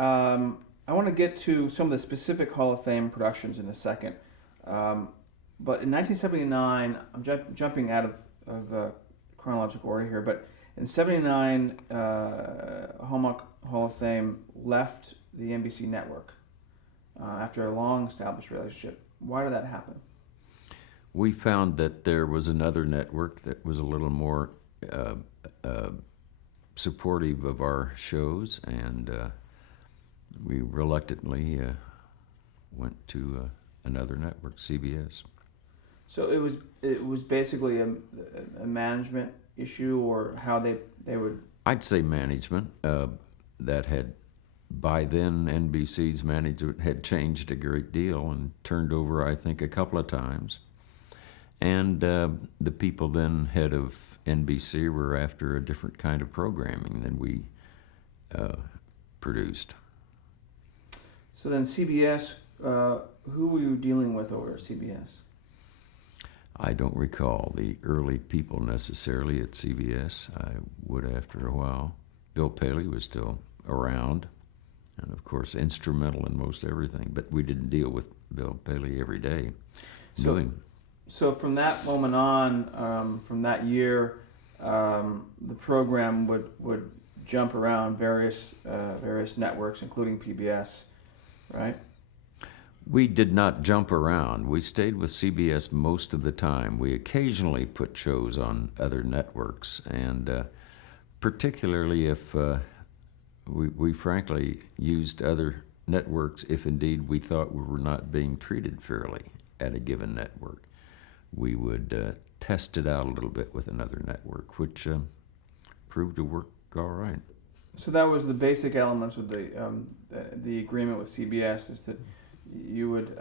I want to get to some of the specific Hall of Fame productions in a second. Um, but in 1979, I'm jumping out of chronological order here, but in 79, Hallmark Hall of Fame left the NBC network after a long established relationship. Why did that happen? We found that there was another network that was a little more uh, uh, supportive of our shows, and we reluctantly went to another network, CBS. So it was basically a management issue, or how they would. I'd say management that had, by then, NBC's management had changed a great deal and turned over, I think, a couple of times. And the people then head of NBC were after a different kind of programming than we uh, produced. So then CBS, who were you dealing with over at CBS? I don't recall the early people necessarily at CBS. I would after a while. Bill Paley was still around, and of course instrumental in most everything, but we didn't deal with Bill Paley every day. So, Knew him. so from that moment on, from that year, the program would jump around various networks, including PBS, right? We did not jump around. We stayed with CBS most of the time. We occasionally put shows on other networks, and particularly if we frankly used other networks if indeed we thought we were not being treated fairly at a given network. We would test it out a little bit with another network, which proved to work all right. So that was the basic elements of the agreement with CBS, is that you'd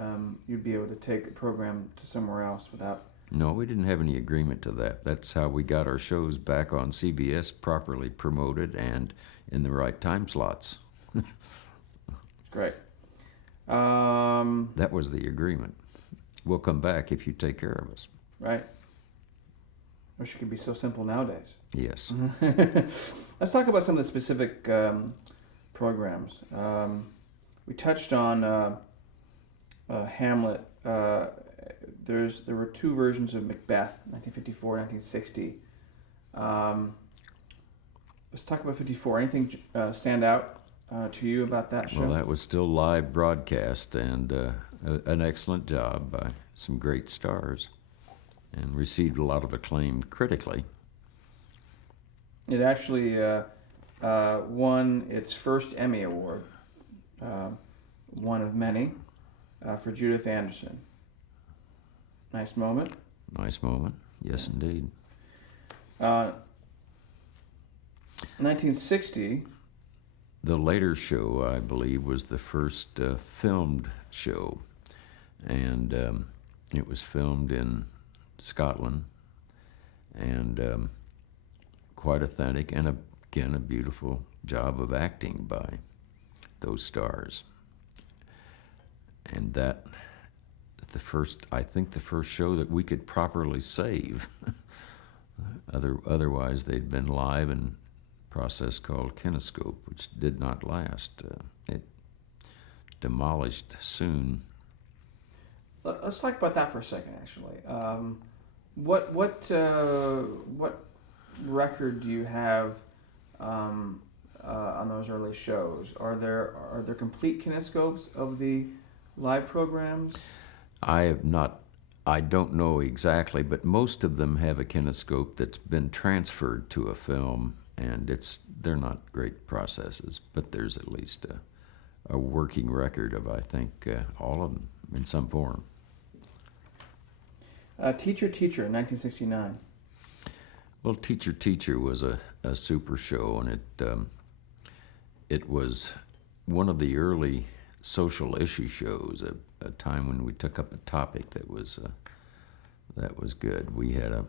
be able to take the program to somewhere else without. No, we didn't have any agreement to that. That's how we got our shows back on CBS, properly promoted and in the right time slots. Great. That was the agreement. We'll come back if you take care of us. Right. Wish it could be so simple nowadays. Yes. Let's talk about some of the specific programs. We touched on Hamlet. There were two versions of Macbeth, 1954, 1960. Let's talk about 54. Anything stand out to you about that show? Well, that was still live broadcast, and an excellent job by some great stars, and received a lot of acclaim critically. It actually won its first Emmy Award, one of many, for Judith Anderson. Nice moment. Nice moment. Yes, indeed. 1960. The later show, I believe, was the first filmed show, and it was filmed in Scotland, and quite authentic, and again a beautiful job of acting by those stars. And that is I think the first show that we could properly save. Otherwise, they'd been live in a process called kinescope, which did not last. It demolished soon. Let's talk about that for a second. Actually, what record do you have on those early shows? Are there complete kinescopes of the live programs? I don't know exactly, but most of them have a kinescope that's been transferred to a film, and they're not great processes, but there's at least a working record of, I think, all of them in some form. Teacher, Teacher, 1969. Well, Teacher, Teacher was a super show, and it was one of the early social issue shows, a time when we took up a topic that was good. We had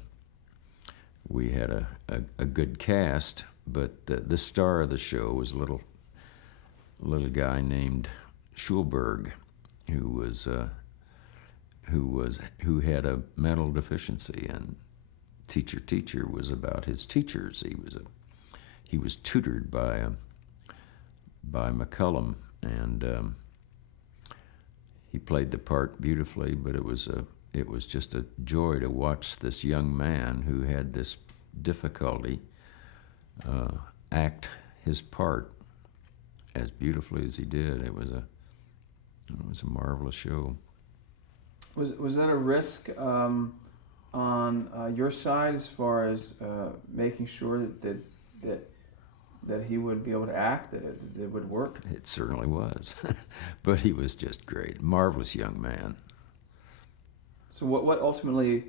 a good cast, but the star of the show was a little guy named Schulberg, who had a mental deficiency, and Teacher, Teacher was about his teachers. He was tutored by by McCullum, and he played the part beautifully. But it was just a joy to watch this young man who had this difficulty act his part as beautifully as he did. It was a marvelous show. Was that a risk on your side as far as making sure that he would be able to act, that it would work? It certainly was, but he was just great, marvelous young man. So what ultimately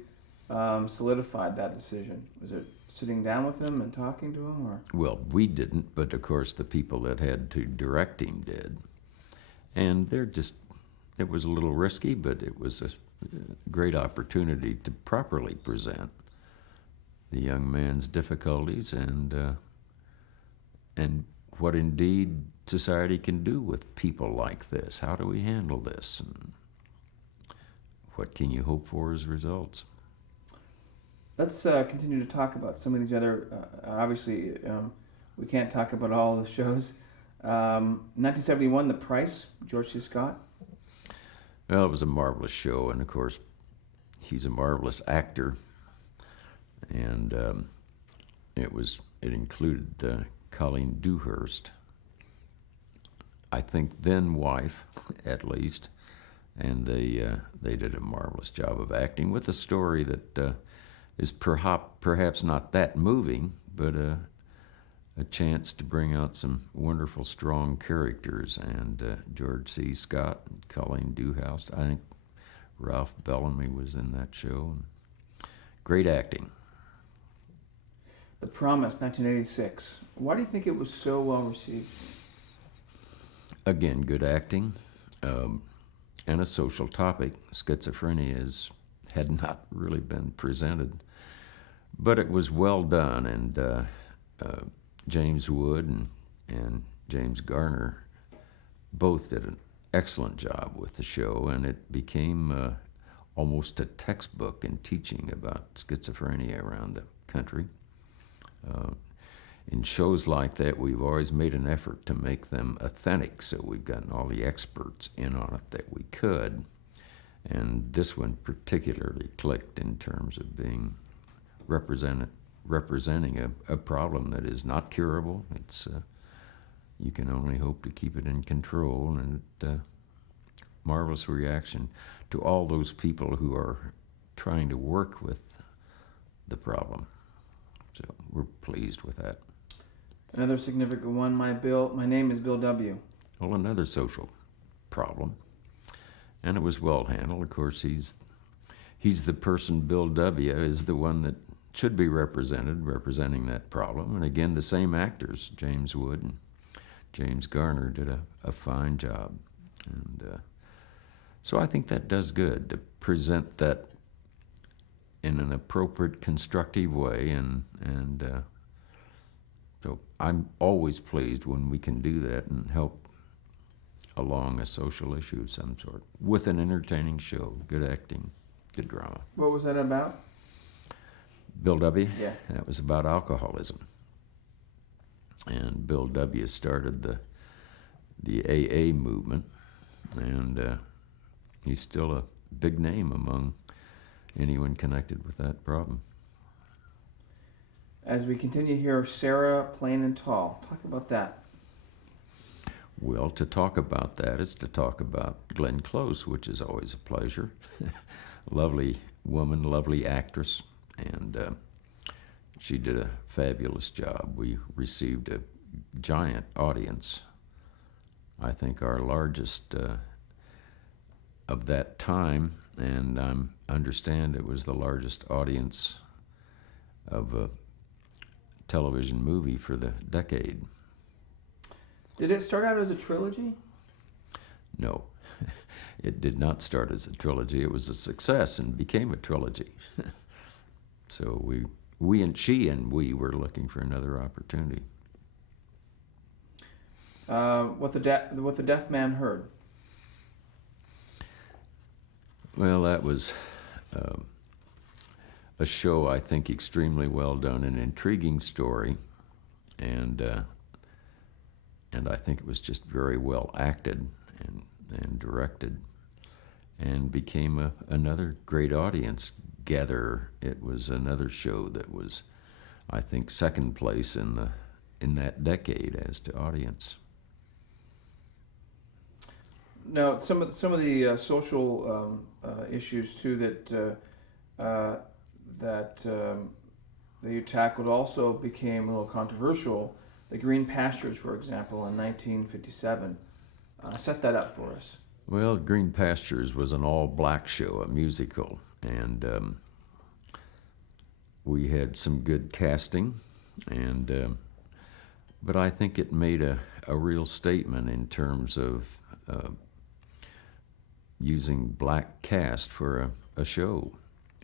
solidified that decision? Was it sitting down with him and talking to him, or? Well, we didn't, but of course the people that had to direct him did. And it was a little risky, but it was a great opportunity to properly present the young man's difficulties and what indeed society can do with people like this. How do we handle this? And what can you hope for as results? Let's continue to talk about some of these other. Obviously, we can't talk about all the shows. 1971, The Price, George C. Scott. Well, it was a marvelous show, and of course, he's a marvelous actor. And it included Colleen Dewhurst, I think then wife, at least, and they did a marvelous job of acting with a story that is perhaps not that moving, but a chance to bring out some wonderful, strong characters. And George C. Scott and Colleen Dewhurst, I think Ralph Bellamy was in that show. Great acting. The Promise, 1986. Why do you think it was so well received? Again, good acting, and a social topic. Schizophrenia had not really been presented, but it was well done, and James Wood and James Garner both did an excellent job with the show, and it became almost a textbook in teaching about schizophrenia around the country. In shows like that, we've always made an effort to make them authentic, so we've gotten all the experts in on it that we could. And this one particularly clicked in terms of being representing a problem that is not curable. It's you can only hope to keep it in control, and marvelous reaction to all those people who are trying to work with the problem. So we're pleased with that. Another significant one, My Name is Bill W. Well, another social problem, and it was well handled. Of course, he's the person. Bill W. is the one that should be representing that problem. And again, the same actors, James Wood and James Garner, did a fine job. And so I think that does good to present that in an appropriate, constructive way, and so I'm always pleased when we can do that and help along a social issue of some sort with an entertaining show, good acting, good drama. What was that about? Bill W.? Yeah. That was about alcoholism. And Bill W. started the AA movement, and he's still a big name among anyone connected with that problem. As we continue here, Sarah, Plain and Tall. Talk about that. Well, to talk about that is to talk about Glenn Close, which is always a pleasure. Lovely woman, lovely actress, and she did a fabulous job. We received a giant audience. I think our largest of that time, and I understand it was the largest audience of a television movie for the decade. Did it start out as a trilogy? No, it did not start as a trilogy. It was a success and became a trilogy. So we were looking for another opportunity. What the Deaf Man Heard. Well, that was a show, I think, extremely well done, an intriguing story, and and I think it was just very well acted and directed, and became another great audience gatherer. It was another show that was, I think, second place in that decade as to audience. Now, some of the social issues too that you tackled also became a little controversial. The Green Pastures, for example, in 1957. Set that up for us. Well, Green Pastures was an all-black show, a musical, and we had some good casting, and but I think it made a real statement in terms of using black cast for a show,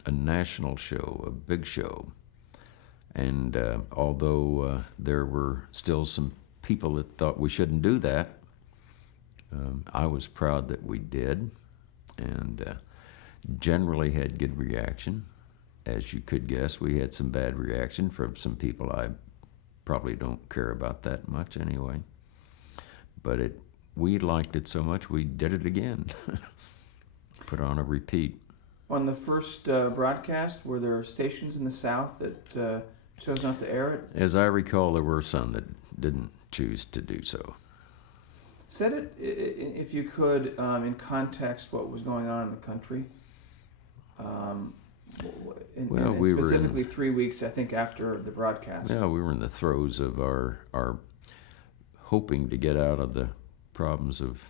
a national show, a big show. And although there were still some people that thought we shouldn't do that, I was proud that we did, and generally had good reaction. As you could guess, we had some bad reaction from some people I probably don't care about that much anyway. But we liked it so much, we did it again. Put on a repeat. On the first broadcast, were there stations in the South that chose not to air it? As I recall, there were some that didn't choose to do so. Set it, if you could, in context, what was going on in the country. Well, we were specifically 3 weeks, I think, after the broadcast. Yeah, we were in the throes of our hoping to get out of the problems of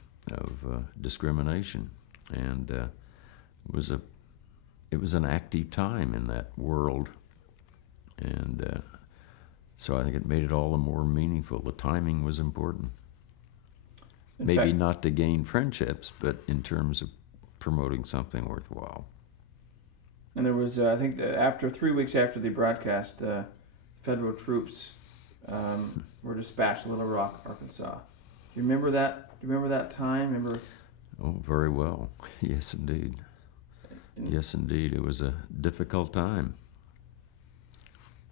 discrimination, and it was an active time in that world, and so I think it made it all the more meaningful. The timing was important. Maybe not to gain friendships, but in terms of promoting something worthwhile. And there was, I think, after 3 weeks after the broadcast, federal troops were dispatched to Little Rock, Arkansas. Do you remember that? Do you remember that time? Remember? Oh, very well. Yes, indeed. Yes, indeed. It was a difficult time.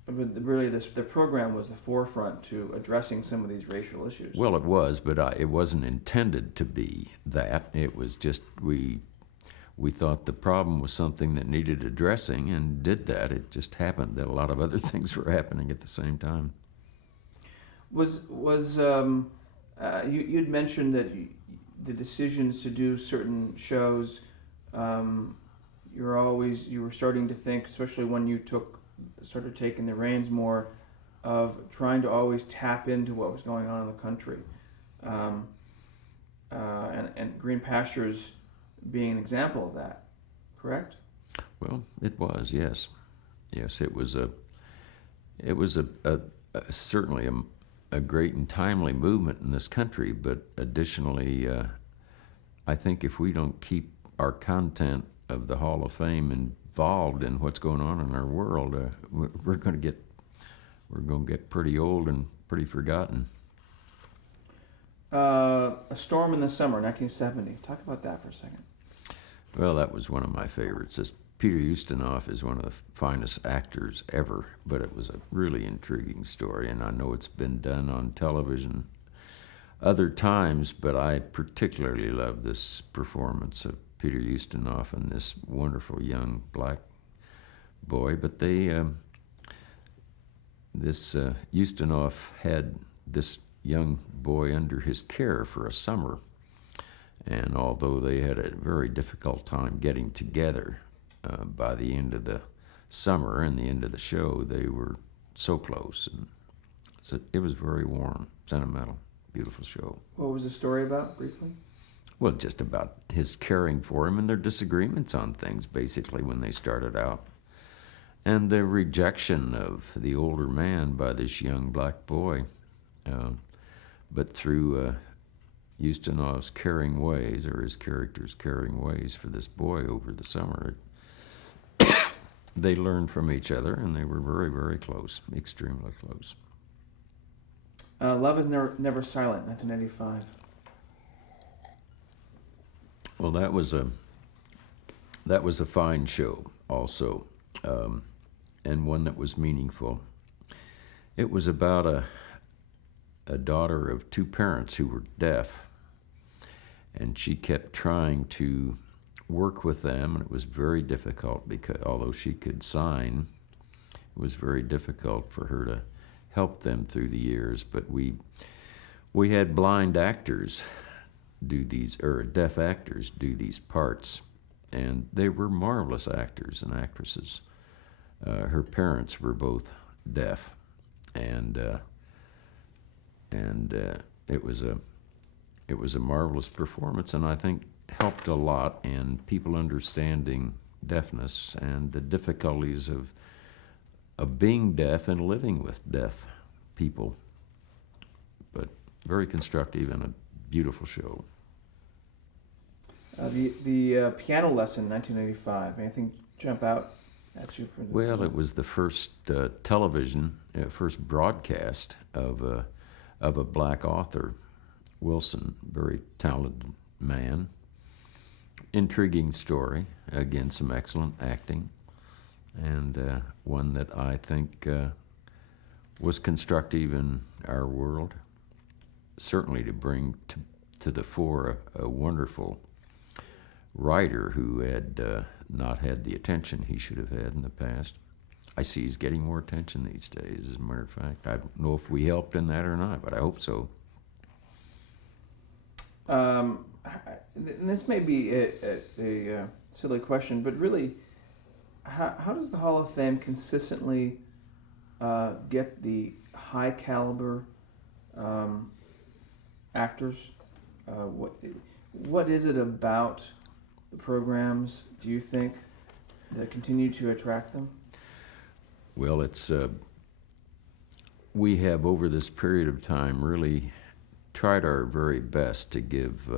But really, the program was the forefront to addressing some of these racial issues. Well, it was, but it wasn't intended to be that. It was just we thought the problem was something that needed addressing and did that. It just happened that a lot of other things were happening at the same time. You'd mentioned that the decisions to do certain shows, you were starting to think, especially when you started taking the reins more, of trying to always tap into what was going on in the country, and Green Pastures being an example of that, correct? Well, it was, yes. It was certainly a great and timely movement in this country, but additionally, I think if we don't keep our content of the Hall of Fame involved in what's going on in our world, we're going to get pretty old and pretty forgotten. A Storm in the Summer, 1970. Talk about that for a second. Well, that was one of my favorites. Peter Ustinov is one of the finest actors ever, but it was a really intriguing story, and I know it's been done on television other times, but I particularly love this performance of Peter Ustinov and this wonderful young black boy. But Ustinov had this young boy under his care for a summer, and although they had a very difficult time getting together, by the end of the summer and the end of the show, they were so close, and so it was very warm, sentimental, beautiful show. What was the story about, briefly? Well, just about his caring for him and their disagreements on things, basically, when they started out, and the rejection of the older man by this young black boy, but through Ustinov's caring ways, or his character's caring ways for this boy over the summer, they learned from each other, and they were very, very close, extremely close. Love is Never Silent, 1985. Well, that was a fine show, also, and one that was meaningful. It was about a daughter of two parents who were deaf, and she kept trying to work with them, and it was very difficult because although she could sign, it was very difficult for her to help them through the years. But we had blind actors do these, or deaf actors do these parts, and they were marvelous actors and actresses. Her parents were both deaf, and it was a marvelous performance, and I think helped a lot in people understanding deafness and the difficulties of being deaf and living with deaf people. But very constructive and a beautiful show. The piano lesson, 1985. Anything jump out at you for the Well, it was the first first broadcast of a black author, Wilson, very talented man. Intriguing story, again some excellent acting, and one that I think was constructive in our world. Certainly to bring to the fore a wonderful writer who had not had the attention he should have had in the past. I see he's getting more attention these days, as a matter of fact. I don't know if we helped in that or not, but I hope so. And this may be a silly question, but really, how does the Hall of Fame consistently get the high caliber actors? What is it about the programs, do you think, that continue to attract them? Well, we have over this period of time really tried our very best to give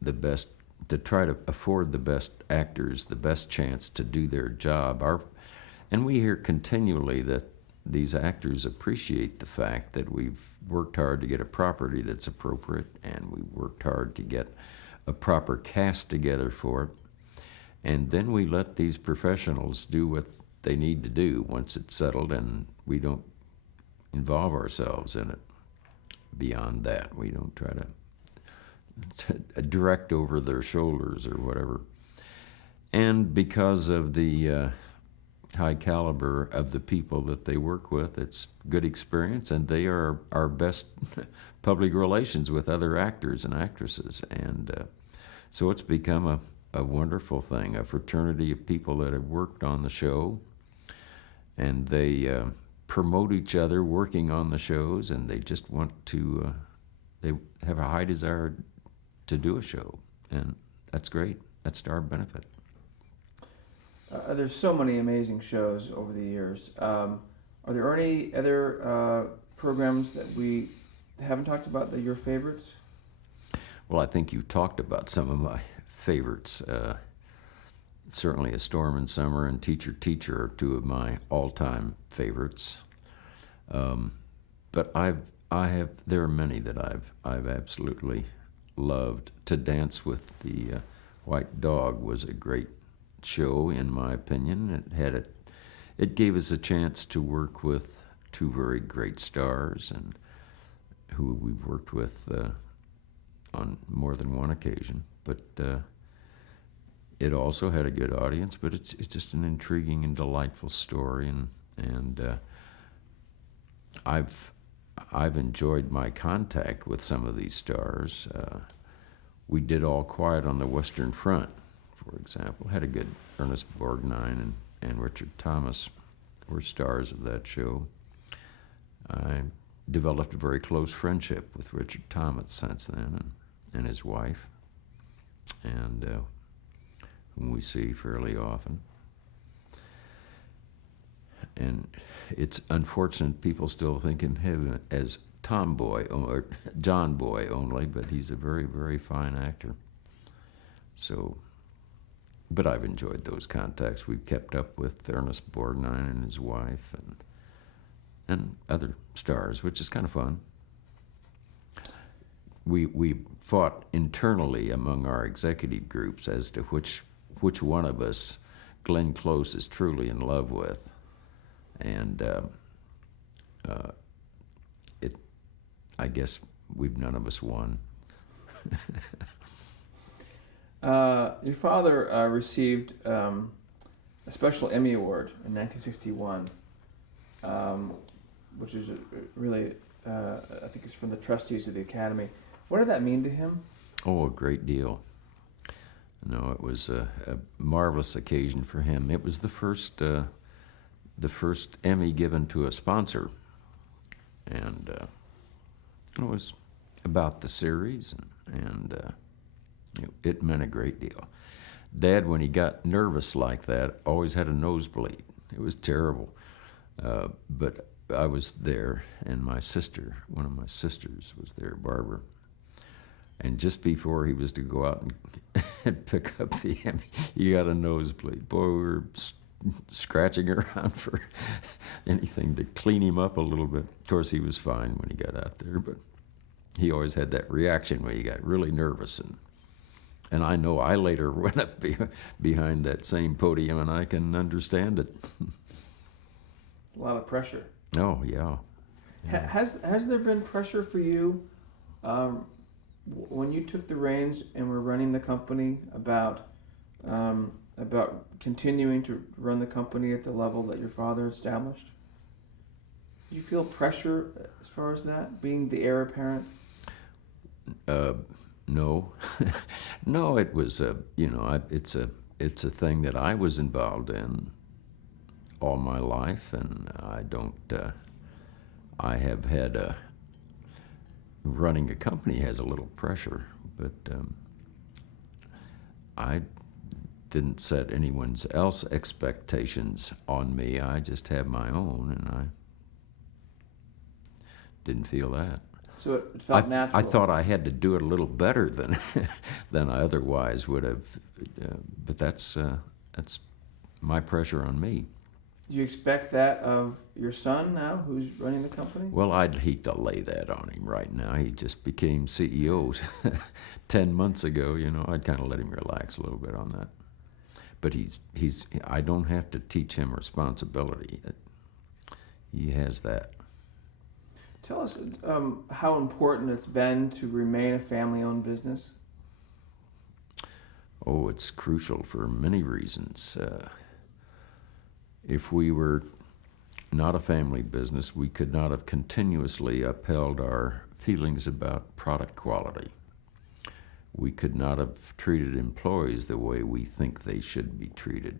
the best, to try to afford the best actors the best chance to do their job. And we hear continually that these actors appreciate the fact that we've worked hard to get a property that's appropriate, and we worked hard to get a proper cast together for it. And then we let these professionals do what they need to do once it's settled, and we don't involve ourselves in it beyond that. We don't try to direct over their shoulders or whatever. And because of the high caliber of the people that they work with, it's good experience, and they are our best public relations with other actors and actresses. And so it's become a wonderful thing, a fraternity of people that have worked on the show, and they promote each other working on the shows, and they just want to, they have a high desire to do a show, and that's great. That's to our benefit. There's so many amazing shows over the years. Are there any other programs that we haven't talked about that are your favorites? Well, I think you talked about some of my favorites. Certainly A Storm in Summer and Teacher, Teacher are two of my all-time favorites. But there are many that I've absolutely loved. To Dance with the White Dog was a great show, in my opinion. It gave us a chance to work with two very great stars, and who we've worked with on more than one occasion. But it also had a good audience. But it's just an intriguing and delightful story, and I've enjoyed my contact with some of these stars. We did All Quiet on the Western Front, for example. Had a good Ernest Borgnine and Richard Thomas were stars of that show. I developed a very close friendship with Richard Thomas since then, and his wife, and whom we see fairly often. And it's unfortunate people still think of him as Tomboy or John Boy only, but he's a very, very fine actor. So, but I've enjoyed those contacts. We've kept up with Ernest Borgnine and his wife, and other stars, which is kind of fun. We fought internally among our executive groups as to which one of us Glenn Close is truly in love with, and I guess none of us won. Your father received a special Emmy Award in 1961, which is really, I think it's from the trustees of the Academy. What did that mean to him? Oh, a great deal. No, it was a marvelous occasion for him. It was the first Emmy given to a sponsor, and it was about the series, and it meant a great deal. Dad, when he got nervous like that, always had a nosebleed. It was terrible, but I was there, and my sister, one of my sisters, was there, Barbara. And just before he was to go out and pick up the Emmy, he got a nosebleed. Boy, we were scratching around for anything to clean him up a little bit. Of course, he was fine when he got out there, but he always had that reaction when he got really nervous. And I know I later went up behind that same podium, and I can understand it. A lot of pressure. Oh, yeah. Has there been pressure for you when you took the reins and were running the company about continuing to run the company at the level that your father established? Do you feel pressure as far as that, being the heir apparent? No, no. It was it's a thing that I was involved in all my life, and I don't. I have had running a company has a little pressure, but I didn't set anyone else expectations on me. I just have my own, and I didn't feel that. So it felt natural. I thought I had to do it a little better than than I otherwise would have, but that's my pressure on me. Do you expect that of your son now, who's running the company? Well, I'd hate to lay that on him right now. He just became CEO 10 months ago. I'd kind of let him relax a little bit on that. But I don't have to teach him responsibility. He has that. Tell us how important it's been to remain a family-owned business. Oh, it's crucial for many reasons. If we were not a family business, we could not have continuously upheld our feelings about product quality. We could not have treated employees the way we think they should be treated.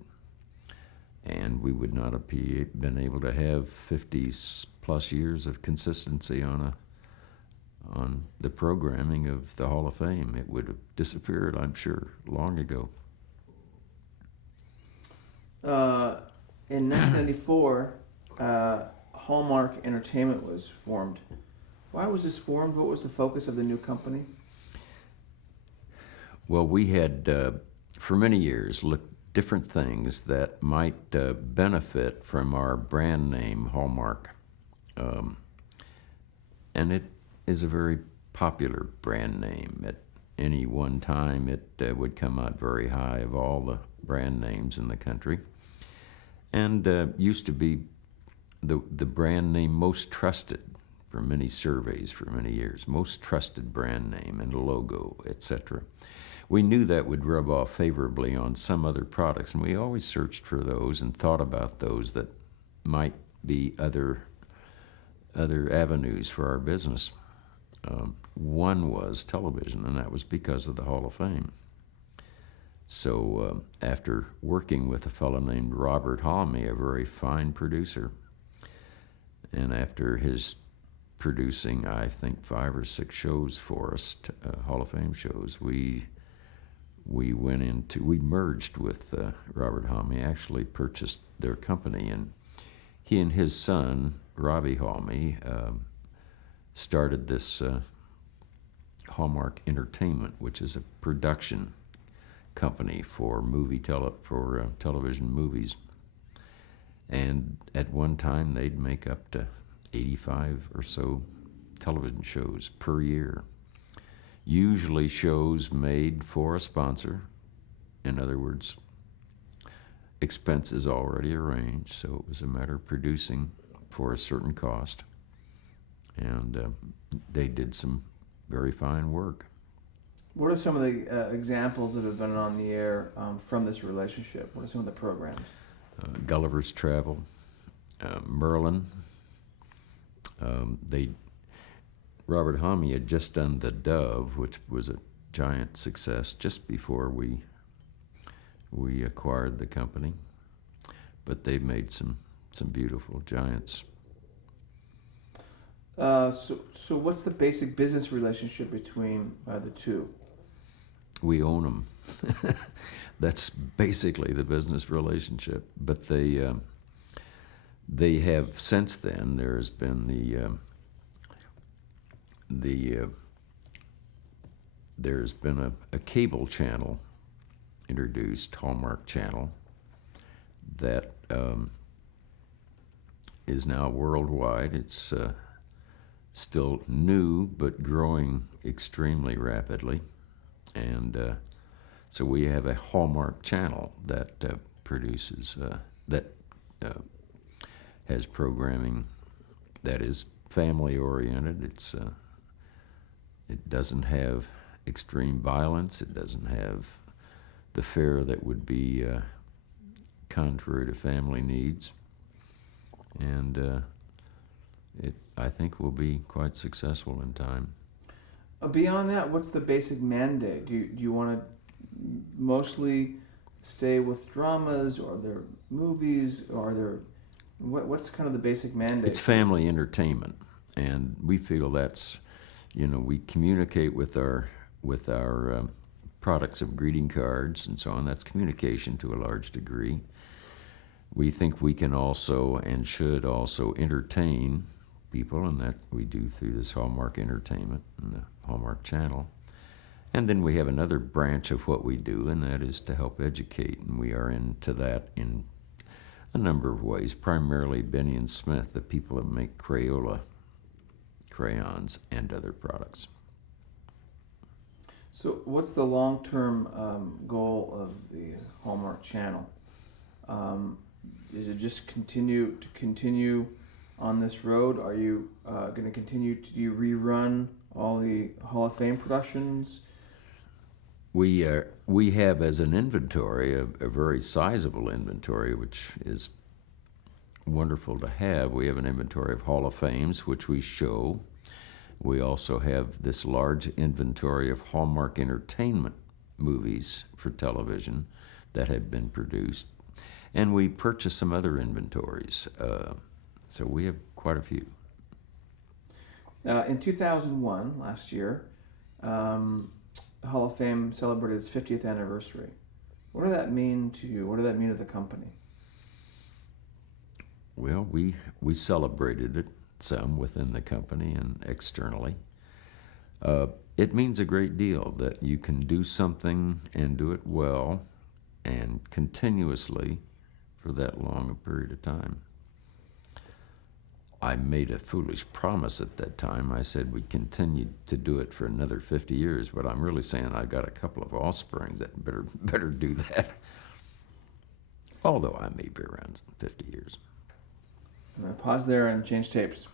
And we would not have been able to have 50 plus years of consistency on the programming of the Hall of Fame. It would have disappeared, I'm sure, long ago. In 1994, Hallmark Entertainment was formed. Why was this formed? What was the focus of the new company? Well, we had, for many years, looked different things that might benefit from our brand name, Hallmark. And it is a very popular brand name. At any one time, it would come out very high of all the brand names in the country. And used to be the brand name most trusted for many surveys for many years, most trusted brand name and logo, etc. We knew that would rub off favorably on some other products, and we always searched for those and thought about those that might be other avenues for our business. One was television, and that was because of the Hall of Fame. So after working with a fellow named Robert Halmy, a very fine producer, and after his producing, I think, 5 or 6 shows for us, Hall of Fame shows, we merged with Robert Halmy, actually purchased their company, and he and his son, Robbie Halmy, started this Hallmark Entertainment, which is a production company for television movies. And at one time, they'd make up to 85 or so television shows per year. Usually shows made for a sponsor. In other words, expenses already arranged, so it was a matter of producing for a certain cost. and they did some very fine work. What are some of the examples that have been on the air from this relationship? What are some of the programs? Gulliver's Travel, Merlin. Robert Homme had just done The Dove, which was a giant success just before we acquired the company. But they've made some beautiful giants. So what's the basic business relationship between the two? We own them. That's basically the business relationship. But they have, since then, there has been there's been a cable channel introduced, Hallmark Channel, that is now worldwide. It's still new, but growing extremely rapidly. And so we have a Hallmark Channel that produces, that has programming that is family-oriented. It doesn't have extreme violence. It doesn't have the fare that would be contrary to family needs. And it, I think, will be quite successful in time. Beyond that, what's the basic mandate? Do you want to mostly stay with dramas, or are there movies, or are there what's kind of the basic mandate? It's family entertainment, and we feel that's, we communicate with our products of greeting cards and so on. That's communication to a large degree. We think we can also and should also entertain people, and that we do through this Hallmark Entertainment and the Hallmark Channel. And then we have another branch of what we do, and that is to help educate, and we are into that in a number of ways, primarily Benny and Smith, the people that make Crayola crayons and other products. So what's the long-term goal of the Hallmark Channel? Is it just continue on this road? Are you going to continue to rerun all the Hall of Fame productions? We have as an inventory a very sizable inventory, which is wonderful to have. We have an inventory of Hall of Fames, which we show. We also have this large inventory of Hallmark Entertainment movies for television that have been produced. And we purchase some other inventories. So we have quite a few. In 2001, last year, Hall of Fame celebrated its 50th anniversary. What did that mean to you? What did that mean to the company? Well, we celebrated it some within the company and externally. It means a great deal that you can do something and do it well and continuously for that long a period of time. I made a foolish promise at that time. I said we'd continue to do it for another 50 years, but I'm really saying I've got a couple of offsprings that better do that. Although I may be around 50 years. I'm going to pause there and change tapes.